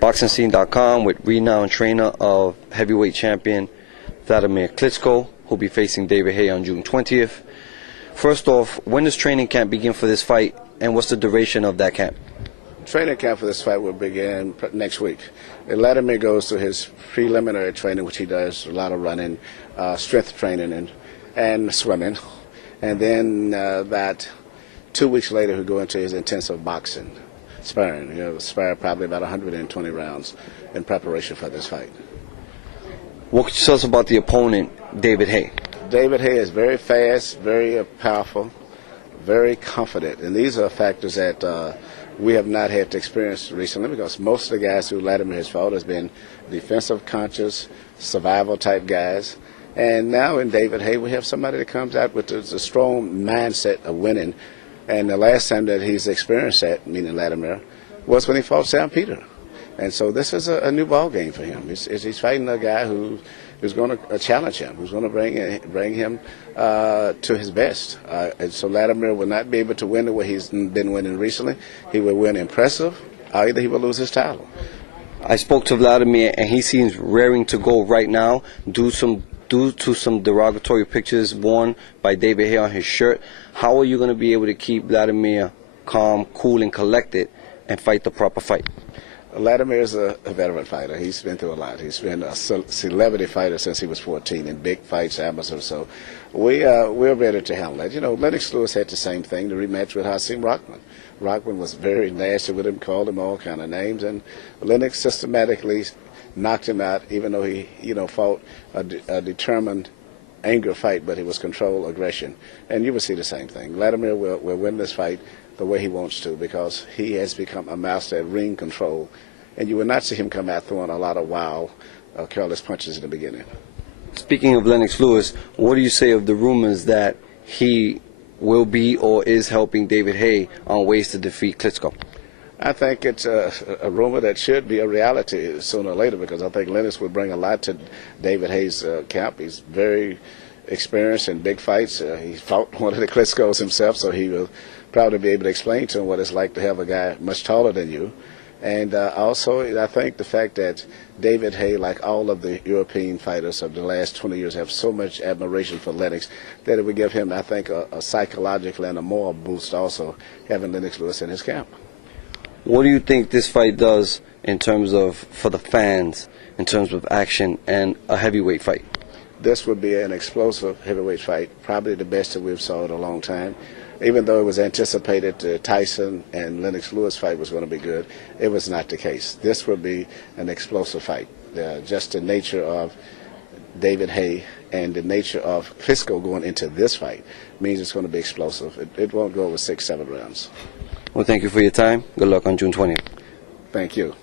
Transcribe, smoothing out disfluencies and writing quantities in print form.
BoxingScene.com with renowned trainer of heavyweight champion Vladimir Klitschko, who'll be facing David Haye on June 20th. First off, when does training camp begin for this fight, and what's the duration of that camp? Training camp for this fight will begin next week. Vladimir goes to his preliminary training, which he does a lot of running, strength training, and swimming. And then about 2 weeks later, he'll go into his intensive boxing, sparring. He'll spar probably about 120 rounds in preparation for this fight. What could you tell us about the opponent, David Haye? David Haye is very fast, very powerful, very confident. And these are factors that we have not had to experience recently, because most of the guys who Vladimir has fought has been defensive conscious, survival type guys. And now in David Haye, we have somebody that comes out with a strong mindset of winning. And the last time that he's experienced that, meaning Vladimir, was when he fought Sam Peter. And so this is a new ball game for him. He's fighting a guy who's going to challenge him, who's going to bring him to his best. And so Vladimir will not be able to win the way he's been winning recently. He will win impressive, or either he will lose his title. I spoke to Vladimir, and he seems raring to go right now due to some derogatory pictures worn by David Haye on his shirt. How are you going to be able to keep Vladimir calm, cool, and collected and fight the proper fight? Vladimir is a veteran fighter. He's been through a lot. He's been a celebrity fighter since he was 14 in big fights, amateur. So we're ready to handle that. You know, Lennox Lewis had the same thing, the rematch with Hasim Rockman. Rockman was very nasty with him, called him all kind of names, and Lennox systematically knocked him out, even though he, fought a determined anger fight, but it was controlled aggression. And you will see the same thing. Vladimir will win this fight the way he wants to, because he has become a master at ring control, and you will not see him come out throwing a lot of wild, careless punches in the beginning. Speaking of Lennox Lewis, what do you say of the rumors that he will be or is helping David Haye on ways to defeat Klitschko? I think it's a rumor that should be a reality sooner or later, because I think Lennox would bring a lot to David Haye's camp. He's very experienced in big fights. He fought one of the Klitschkos himself, so he will probably be able to explain to him what it's like to have a guy much taller than you. And also, I think the fact that David Haye, like all of the European fighters of the last 20 years, have so much admiration for Lennox that it would give him, I think, a psychological and a moral boost also, having Lennox Lewis in his camp. What do you think this fight does in terms of, for the fans, in terms of action and a heavyweight fight? This would be an explosive heavyweight fight, probably the best that we've saw in a long time. Even though it was anticipated the Tyson and Lennox Lewis fight was going to be good, it was not the case. This would be an explosive fight. Just the nature of David Haye and the nature of Klitschko going into this fight means it's going to be explosive. It won't go over 6-7 rounds. Well, thank you for your time. Good luck on June 20th. Thank you.